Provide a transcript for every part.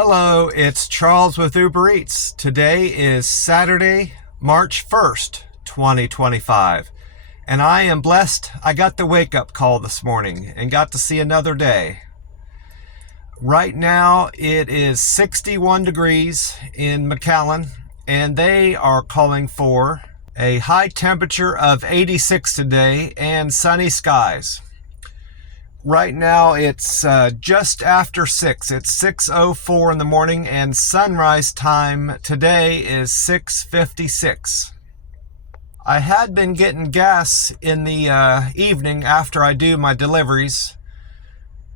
Hello, it's Charles with Uber Eats. Today is Saturday, March 1st, 2025. And I am blessed I got the wake-up call this morning and got to see another day. Right now it is 61 degrees in McAllen, and they are calling for a high temperature of 86 today and sunny skies. Right now it's just after 6. It's 6:04 in the morning, and sunrise time today is 6:56. I had been getting gas in the evening after I do my deliveries,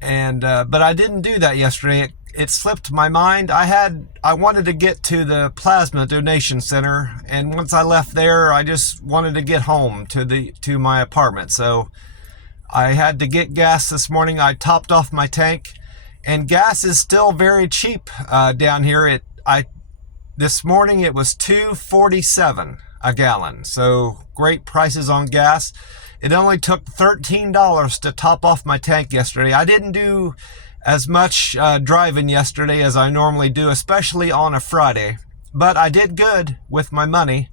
and but I didn't do that yesterday. It slipped my mind. I wanted to get to the plasma donation center, and once I left there, I just wanted to get home to my apartment. So I had to get gas this morning. I topped off my tank, and gas is still very cheap down here. This morning it was $2.47 a gallon, so great prices on gas. It only took $13 to top off my tank yesterday. I didn't do as much driving yesterday as I normally do, especially on a Friday, but I did good with my money.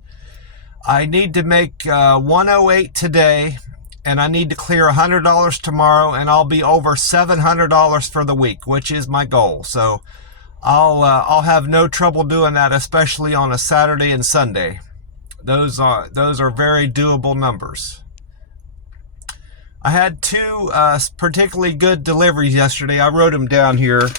I need to make 108 today, and I need to clear $100 tomorrow, and I'll be over $700 for the week, which is my goal. So I'll have no trouble doing that, especially on a Saturday and Sunday. Those are very doable numbers. I had two particularly good deliveries yesterday. I wrote them down here,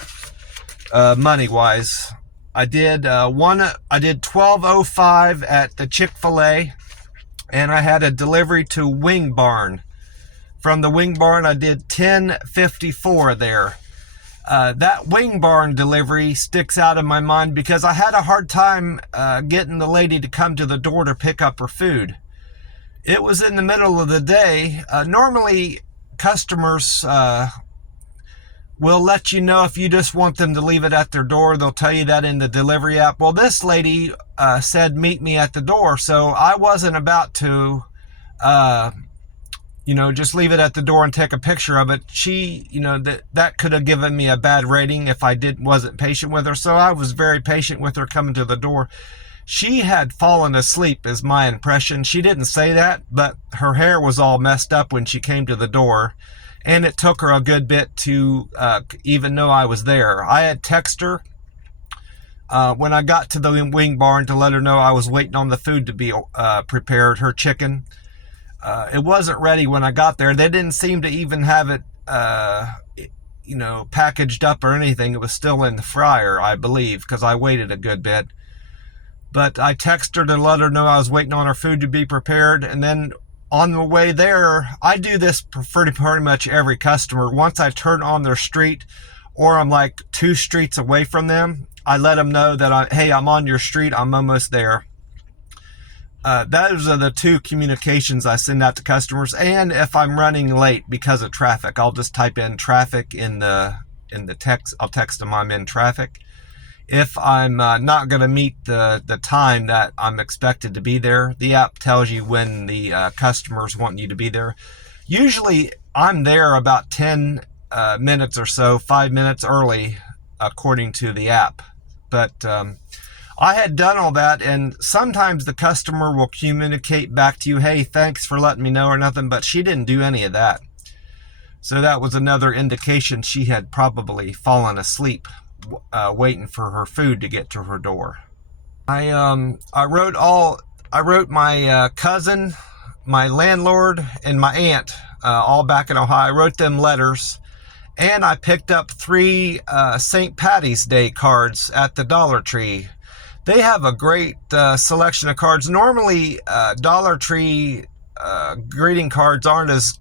money-wise. I did 12:05 at the Chick-fil-A. And I had a delivery to Wing Barn. From the Wing Barn, I did 10:54 there. That Wing Barn delivery sticks out in my mind because I had a hard time getting the lady to come to the door to pick up her food. It was in the middle of the day. Normally, customers will let you know if you just want them to leave it at their door. They'll tell you that in the delivery app. Well, this lady said, meet me at the door. So I wasn't about to, just leave it at the door and take a picture of it. She, that could have given me a bad rating if I wasn't patient with her. So I was very patient with her coming to the door. She had fallen asleep, is my impression. She didn't say that, but her hair was all messed up when she came to the door. And it took her a good bit to even know I was there. I had texted her when I got to the Wing Barn to let her know I was waiting on the food to be prepared, her chicken. It wasn't ready when I got there. They didn't seem to even have it, packaged up or anything. It was still in the fryer, I believe, because I waited a good bit. But I texted her to let her know I was waiting on her food to be prepared, and then on the way there, I do this for pretty much every customer. Once I turn on their street, or I'm like 2 streets away from them, I let them know that I'm on your street, I'm almost there. Those are the 2 communications I send out to customers. And if I'm running late because of traffic, I'll just type in traffic in the text. I'll text them I'm in traffic. If I'm not going to meet the time that I'm expected to be there, the app tells you when the customers want you to be there. Usually I'm there about 10 minutes or so, 5 minutes early, according to the app. But I had done all that, and sometimes the customer will communicate back to you, hey, thanks for letting me know or nothing, but she didn't do any of that. So that was another indication she had probably fallen asleep waiting for her food to get to her door. I wrote my cousin, my landlord, and my aunt all back in Ohio. I wrote them letters, and I picked up 3 St. Patty's Day cards at the Dollar Tree. They have a great selection of cards. Normally, Dollar Tree greeting cards aren't as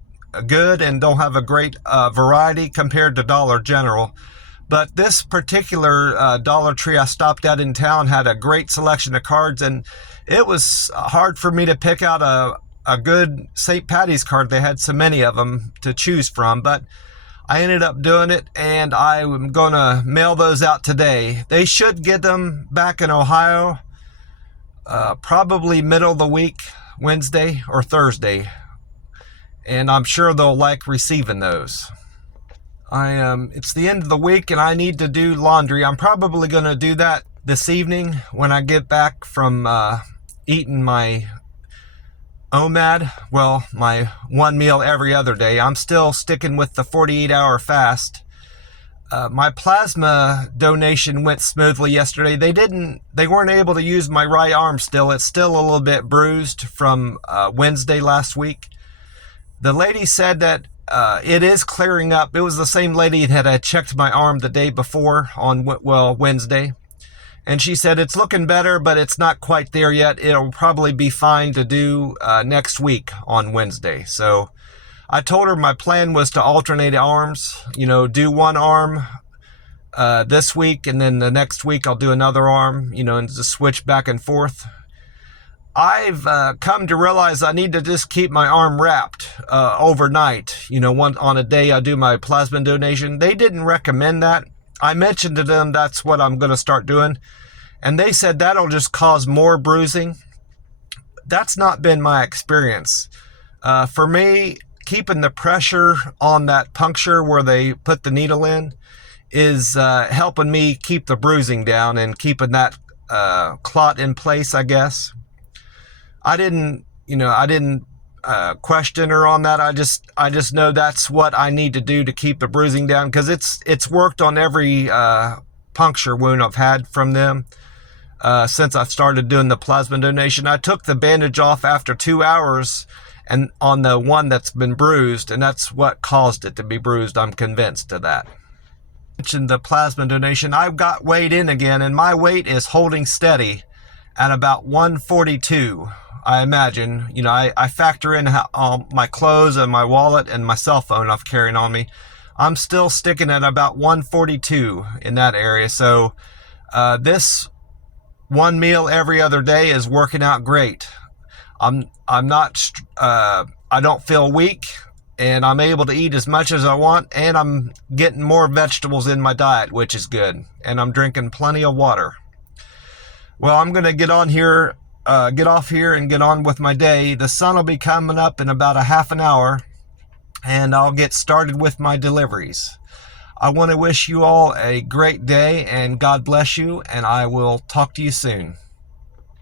good and don't have a great variety compared to Dollar General. But this particular Dollar Tree I stopped at in town had a great selection of cards, and it was hard for me to pick out a good St. Patty's card. They had so many of them to choose from, but I ended up doing it, and I'm going to mail those out today. They should get them back in Ohio probably middle of the week, Wednesday or Thursday, and I'm sure they'll like receiving those. It's the end of the week and I need to do laundry. I'm probably going to do that this evening when I get back from eating my OMAD, well, my one meal every other day. I'm still sticking with the 48-hour fast. My plasma donation went smoothly yesterday. They weren't able to use my right arm still. It's still a little bit bruised from Wednesday last week. The lady said that it is clearing up. It was the same lady that had checked my arm the day before on, Wednesday. And she said it's looking better, but it's not quite there yet. It'll probably be fine to do next week on Wednesday. So I told her my plan was to alternate arms, do one arm this week, and then the next week I'll do another arm, and just switch back and forth. I've come to realize I need to just keep my arm wrapped overnight. On a day I do my plasma donation. They didn't recommend that. I mentioned to them that's what I'm going to start doing. And they said that'll just cause more bruising. That's not been my experience. For me, keeping the pressure on that puncture where they put the needle in is helping me keep the bruising down and keeping that clot in place, I guess. I didn't question her on that. I just know that's what I need to do to keep the bruising down, because it's worked on every puncture wound I've had from them since I started doing the plasma donation. I took the bandage off after 2 hours and on the one that's been bruised, and that's what caused it to be bruised. I'm convinced of that. Mentioned the plasma donation. I've got weighed in again, and my weight is holding steady at about 142. I imagine, I factor in my clothes and my wallet and my cell phone I've carrying on me. I'm still sticking at about 142 in that area. So this one meal every other day is working out great. I don't feel weak, and I'm able to eat as much as I want, and I'm getting more vegetables in my diet, which is good. And I'm drinking plenty of water. Well, I'm going to get off here and get on with my day. The sun will be coming up in about a half an hour, and I'll get started with my deliveries. I want to wish you all a great day, and God bless you, and I will talk to you soon.